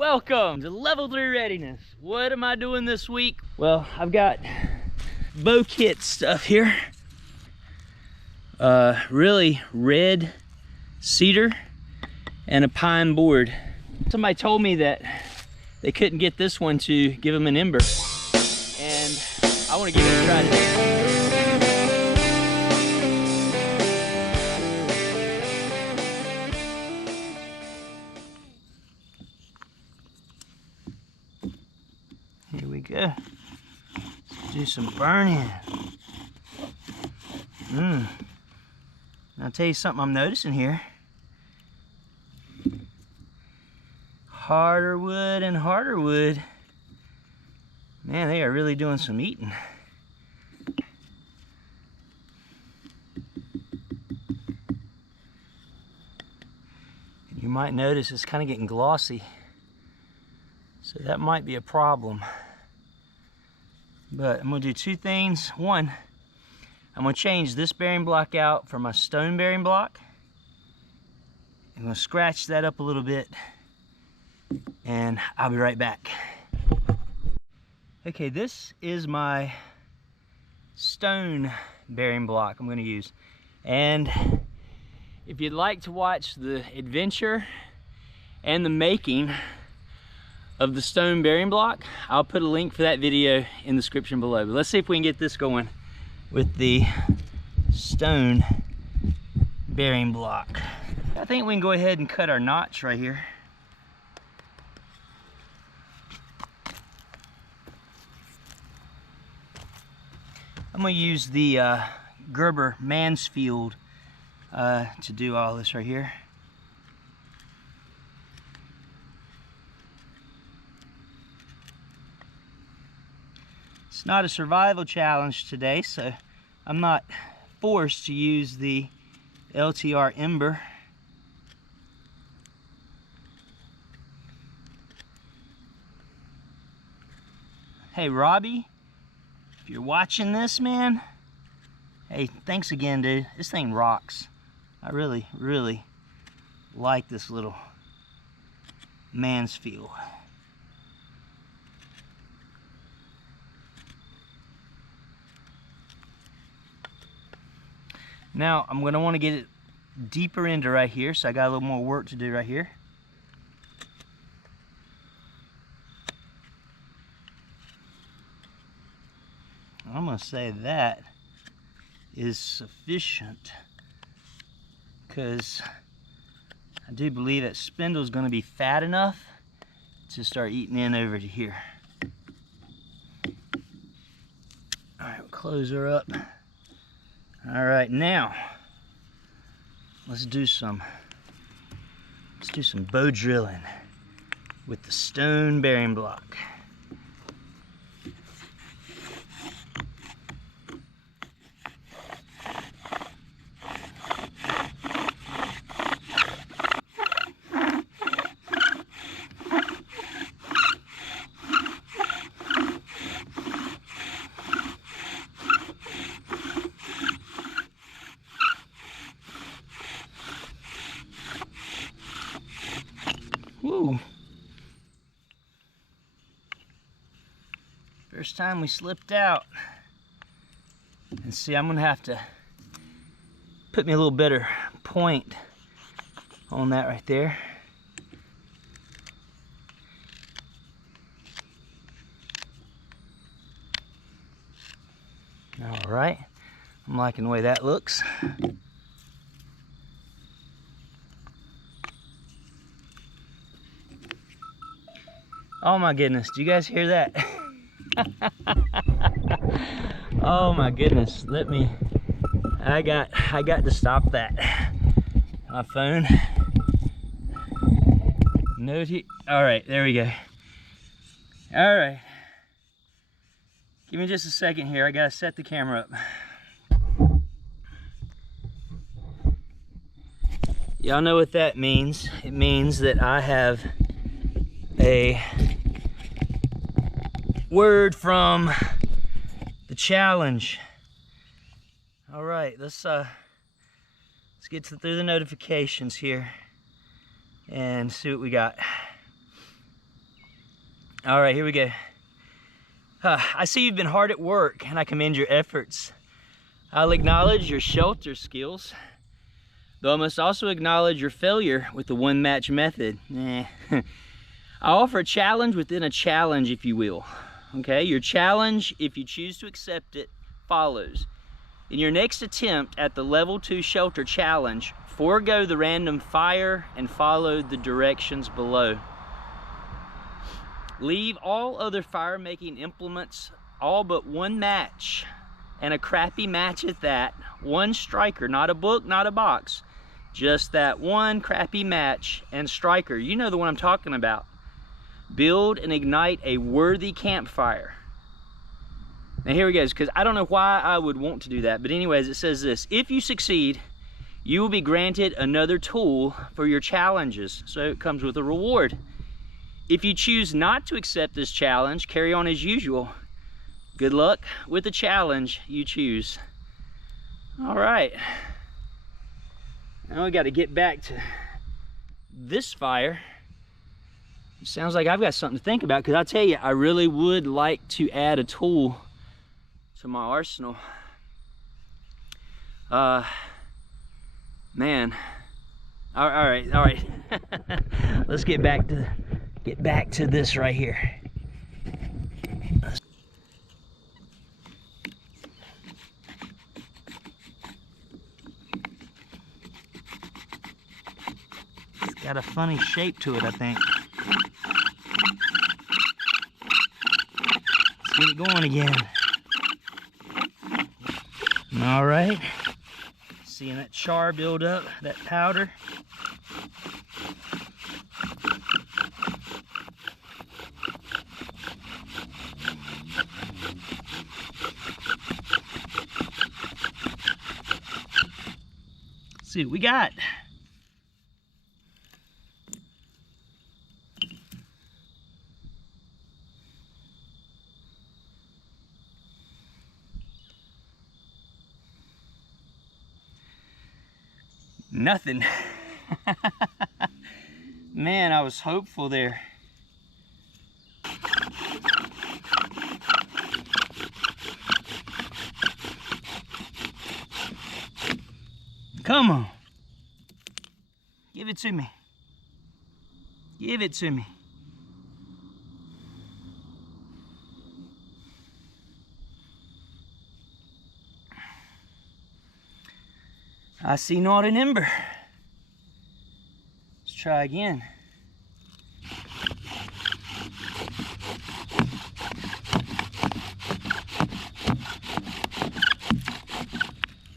Welcome to level 3 readiness. What am I doing this week? Well, I've got bow kit stuff here. Really red cedar and a pine board. Somebody told me that they couldn't get this one to give them an ember, and I want to give it a try today. Here we go. Let's do some burning. I'll tell you something I'm noticing here. Harder wood and harder wood. Man, they are really doing some eating. You might notice it's kind of getting glossy. So that might be a problem. But I'm going to do two things. One, I'm going to change this bearing block out for my stone bearing block. I'm going to scratch that up a little bit, and I'll be right back. Okay, this is my stone bearing block I'm going to use. And if you'd like to watch the adventure and the making of the stone bearing block, I'll put a link for that video in the description below. But let's see if we can get this going with the stone bearing block. I think we can go ahead and cut our notch right here. I'm going to use the Gerber Mansfield to do all this right here. It's not a survival challenge today, so I'm not forced to use the LTR ember. Hey Robbie, if you're watching this, man, hey, thanks again, dude. This thing rocks. I really, really like this little Mansfield. Now, I'm going to want to get it deeper into right here, so I got a little more work to do right here. I'm going to say that is sufficient, because I do believe that spindle is going to be fat enough to start eating in over to here. All right, we'll close her up. All right, now let's do some bow drilling with the stone bearing block. Woo. First time we slipped out. And see, I'm gonna have to put me a little better point on that right there. All right, I'm liking the way that looks. Oh my goodness, do you guys hear that? Oh my goodness, I got to stop that. My phone. All right, there we go. All right. Give me just a second here, I gotta set the camera up. Y'all know what that means. It means that I have a word from the challenge. All right, let's get through the notifications here and see what we got. All right, here we go. I see you've been hard at work, and I commend your efforts. I'll acknowledge your shelter skills, though I must also acknowledge your failure with the one-match method. I offer a challenge within a challenge, if you will. Okay, your challenge, if you choose to accept it, follows. In your next attempt at the level 2 shelter challenge, forego the random fire and follow the directions below. Leave all other fire-making implements, all but one match, and a crappy match at that. One striker, not a book, not a box. Just that one crappy match and striker. You know the one I'm talking about. Build and ignite a worthy campfire. Now here we go, because I don't know why I would want to do that, but anyways, it says this: if you succeed, you will be granted another tool for your challenges. So it comes with a reward. If you choose not to accept this challenge, carry on as usual. Good luck with the challenge you choose. All right. Now we got to get back to this fire. It sounds like I've got something to think about, because I'll tell you, I really would like to add a tool to my arsenal. Man. All right. Let's get back to this right here. It's got a funny shape to it, I think. Let's get it going again. All right. Seeing that char build up, that powder. Let's see what we got. Nothing. Man, I was hopeful there. Come on. Give it to me. Give it to me. I see not an ember. Let's try again.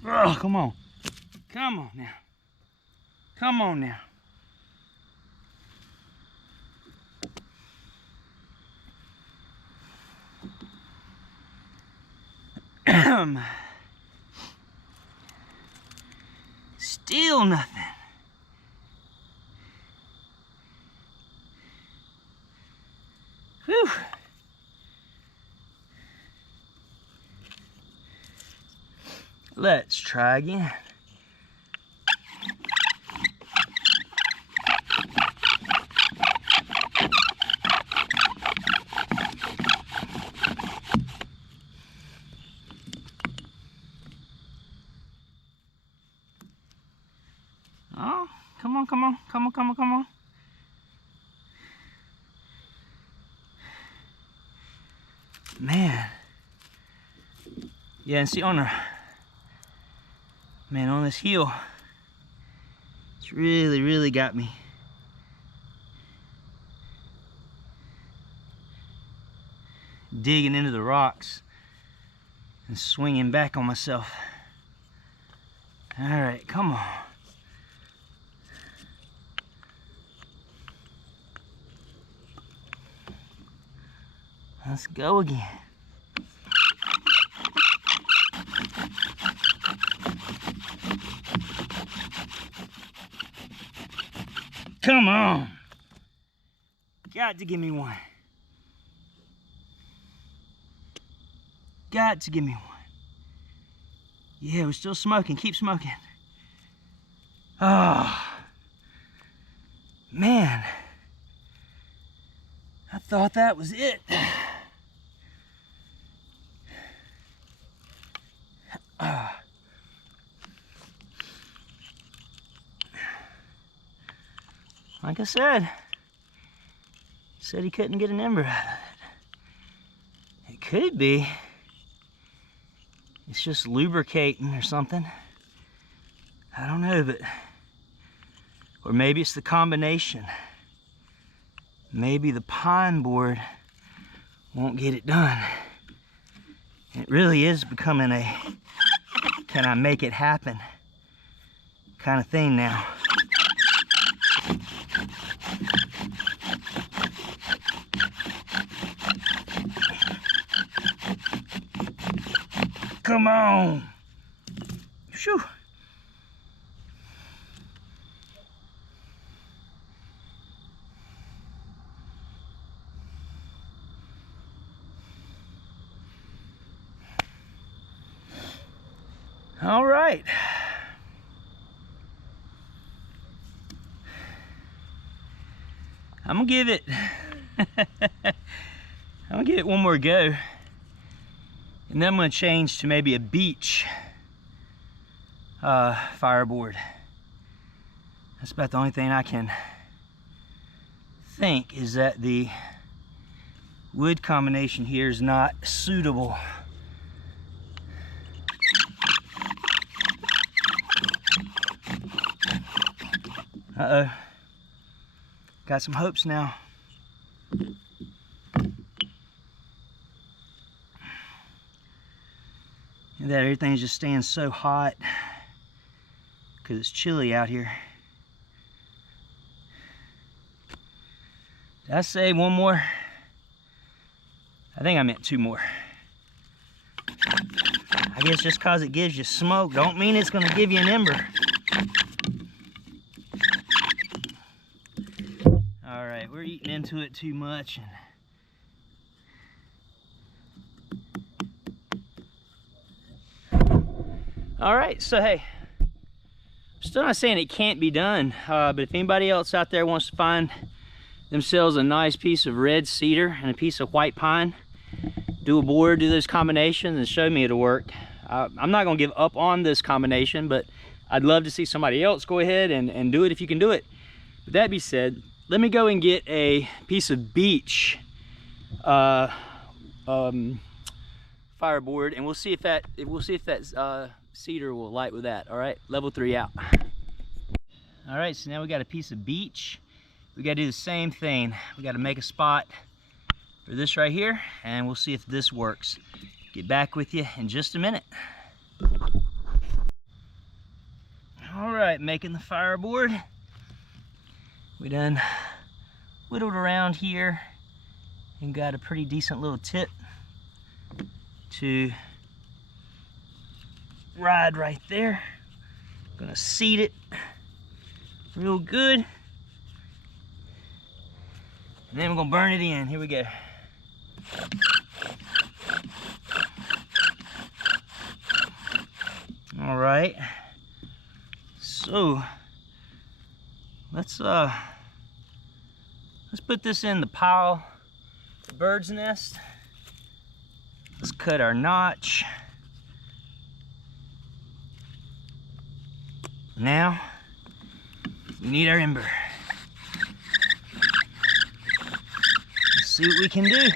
Oh, come on. Come on now. Come on now. Still nothing. Whew. Let's try again. Oh, come on, come on, come on, come on, come on. Man. Yeah, and see on this hill, it's really got me. Digging into the rocks and swinging back on myself. All right, come on. Let's go again. Come on. Got to give me one. Got to give me one. Yeah, we're still smoking. Keep smoking. Oh, man. I thought that was it. Like I said he couldn't get an ember out of it. It could be it's just lubricating or something. I don't know, but or maybe it's the combination. Maybe the pine board won't get it done. It really is becoming a can I make it happen kind of thing now. Come on. Shoo. All right. I'm gonna give it one more go. And then I'm gonna change to maybe a beech fireboard. That's about the only thing I can think is that the wood combination here is not suitable. Uh-oh. Got some hopes now. And that everything's just staying so hot because it's chilly out here. Did I say one more? I think I meant two more. I guess just because it gives you smoke don't mean it's going to give you an ember. All right, we're eating into it too much. All right, so hey, I'm still not saying it can't be done, but if anybody else out there wants to find themselves a nice piece of red cedar and a piece of white pine, do a board, do those combinations, and show me it'll work. I'm not gonna give up on this combination, but I'd love to see somebody else go ahead and do it if you can do it. With that being said, let me go and get a piece of beech fireboard, and we'll see if that cedar will light with that. All right, level 3 out. All right, so now we got a piece of beech. We got to do the same thing. We got to make a spot for this right here, and we'll see if this works. Get back with you in just a minute. All right, making the fireboard. We done whittled around here and got a pretty decent little tip to ride right there. Gonna seat it real good. And then we're gonna burn it in. Here we go. All right. So let's put this in the pile, the bird's nest. Let's cut our notch. Now we need our ember. Let's see what we can do.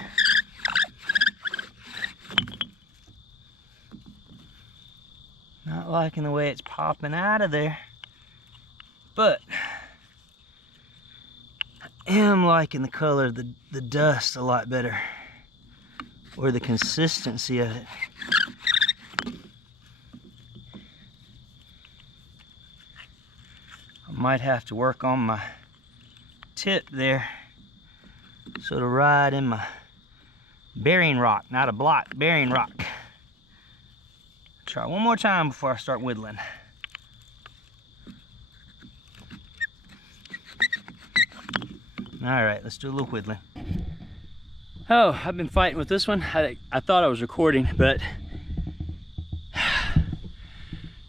Not liking the way it's popping out of there, but I am liking the color of the dust a lot better, or the consistency of it. I might have to work on my tip there so it'll ride in my bearing rock, not a block, bearing rock. Try one more time before I start whittling. All right, let's do a little whittling. Oh, I've been fighting with this one. I thought I was recording, but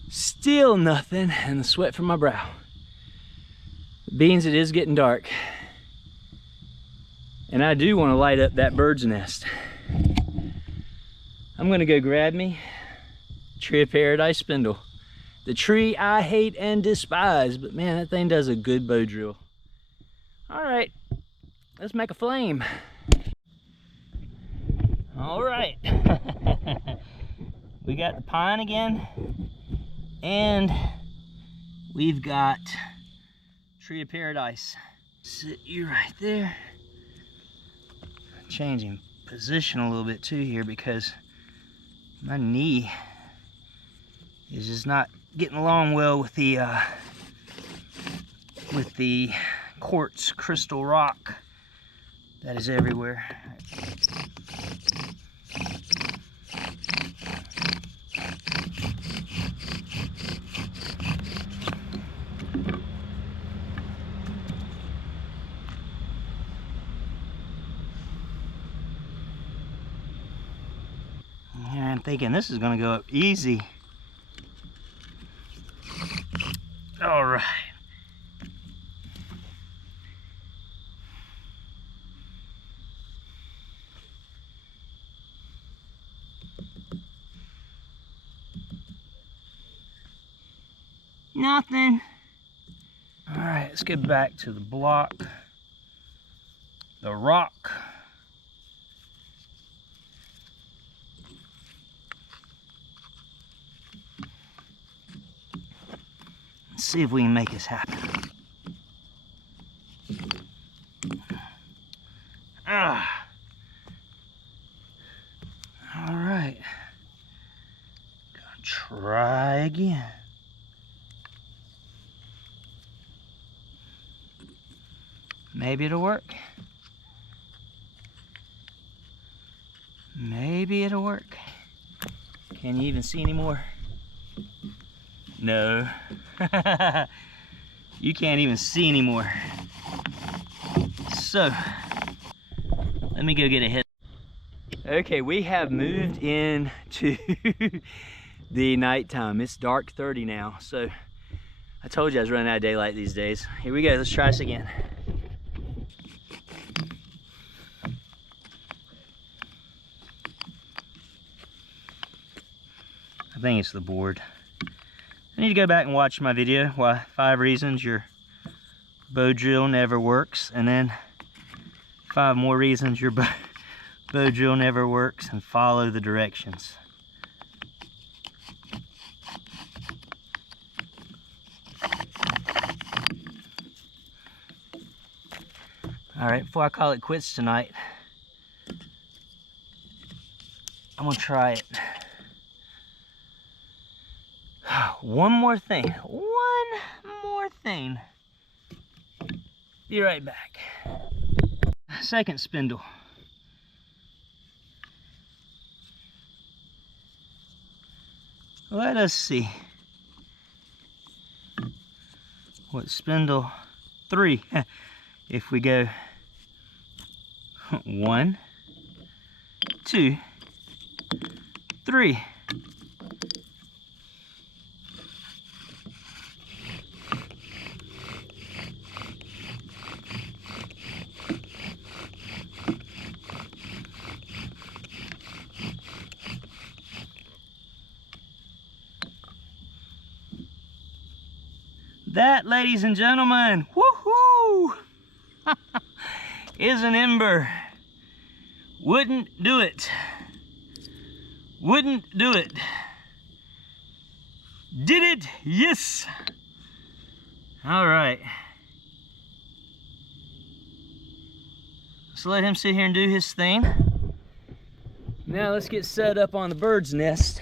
still nothing, and the sweat from my brow. Beans, it is getting dark. And I do want to light up that bird's nest. I'm gonna go grab me Tree of Paradise spindle. The tree I hate and despise, but man, that thing does a good bow drill. All right, let's make a flame. All right. We got the pine again, and we've got Tree of Paradise. Sit you right there. Changing position a little bit too here because my knee is just not getting along well with the quartz crystal rock that is everywhere. And I'm thinking this is gonna go up easy. All right. Nothing. All right, let's get back to the block, the rock. Let's see if we can make this happen. Ah. All right. Gonna try again. Maybe it'll work. Maybe it'll work. Can you even see anymore? No. You can't even see anymore. So, let me go get a hit. Okay, we have moved into the nighttime. It's dark 30 now, so I told you I was running out of daylight these days. Here we go, let's try this again. I think it's the board. I need to go back and watch my video, why 5 reasons your bow drill never works, and then 5 more reasons your bow drill never works, and follow the directions. All right, before I call it quits tonight, I'm gonna try it. One more thing. Be right back. Second spindle. Let us see what spindle 3, if we go 1, 2, 3. That, ladies and gentlemen, woohoo, is an ember. Wouldn't do it. Wouldn't do it. Did it? Yes. All right. So let him sit here and do his thing. Now let's get set up on the bird's nest.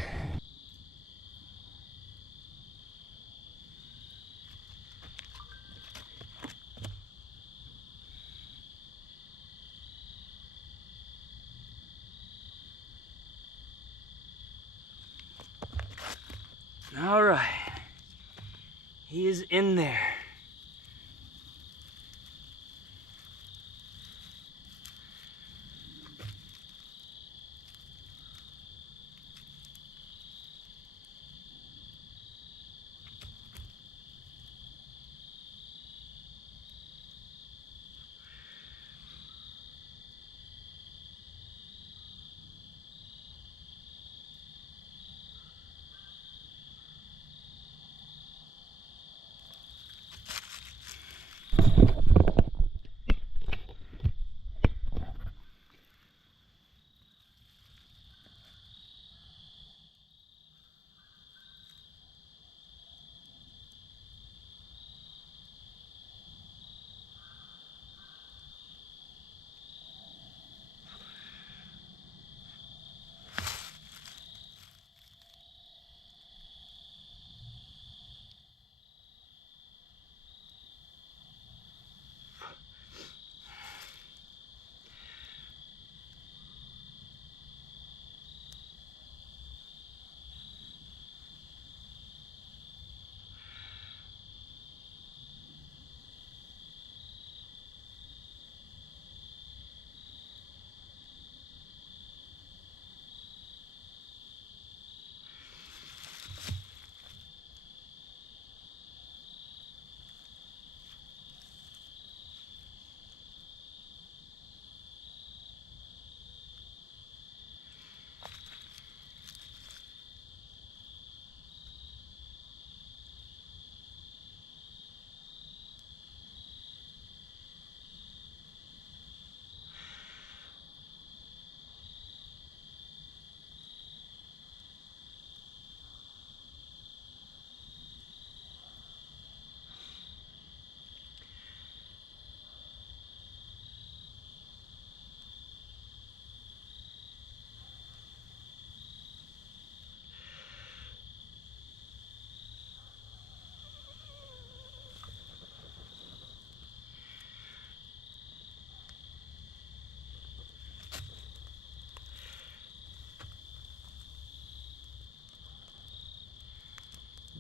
All right, he is in there.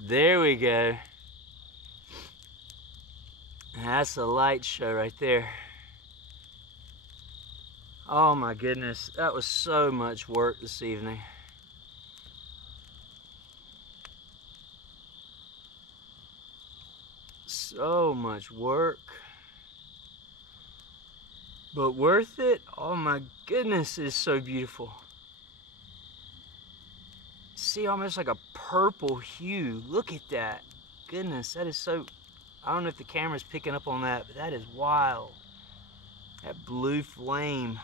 There we go. That's a light show right there. Oh my goodness, that was so much work this evening. So much work. But worth it? Oh my goodness, it's so beautiful. See, almost like a purple hue. Look at that. Goodness, that is so... I don't know if the camera's picking up on that, but that is wild. That blue flame.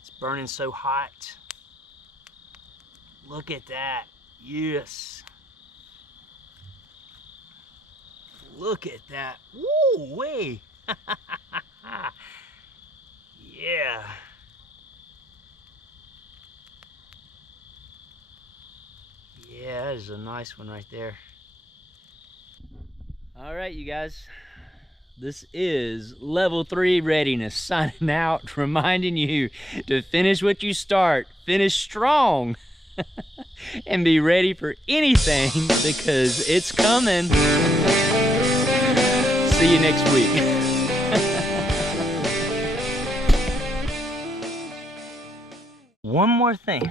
It's burning so hot. Look at that. Yes. Look at that. Woo wee. Yeah. Yeah, that is a nice one right there. All right, you guys. This is level 3 readiness signing out, reminding you to finish what you start, finish strong, and be ready for anything because it's coming. See you next week. One more thing.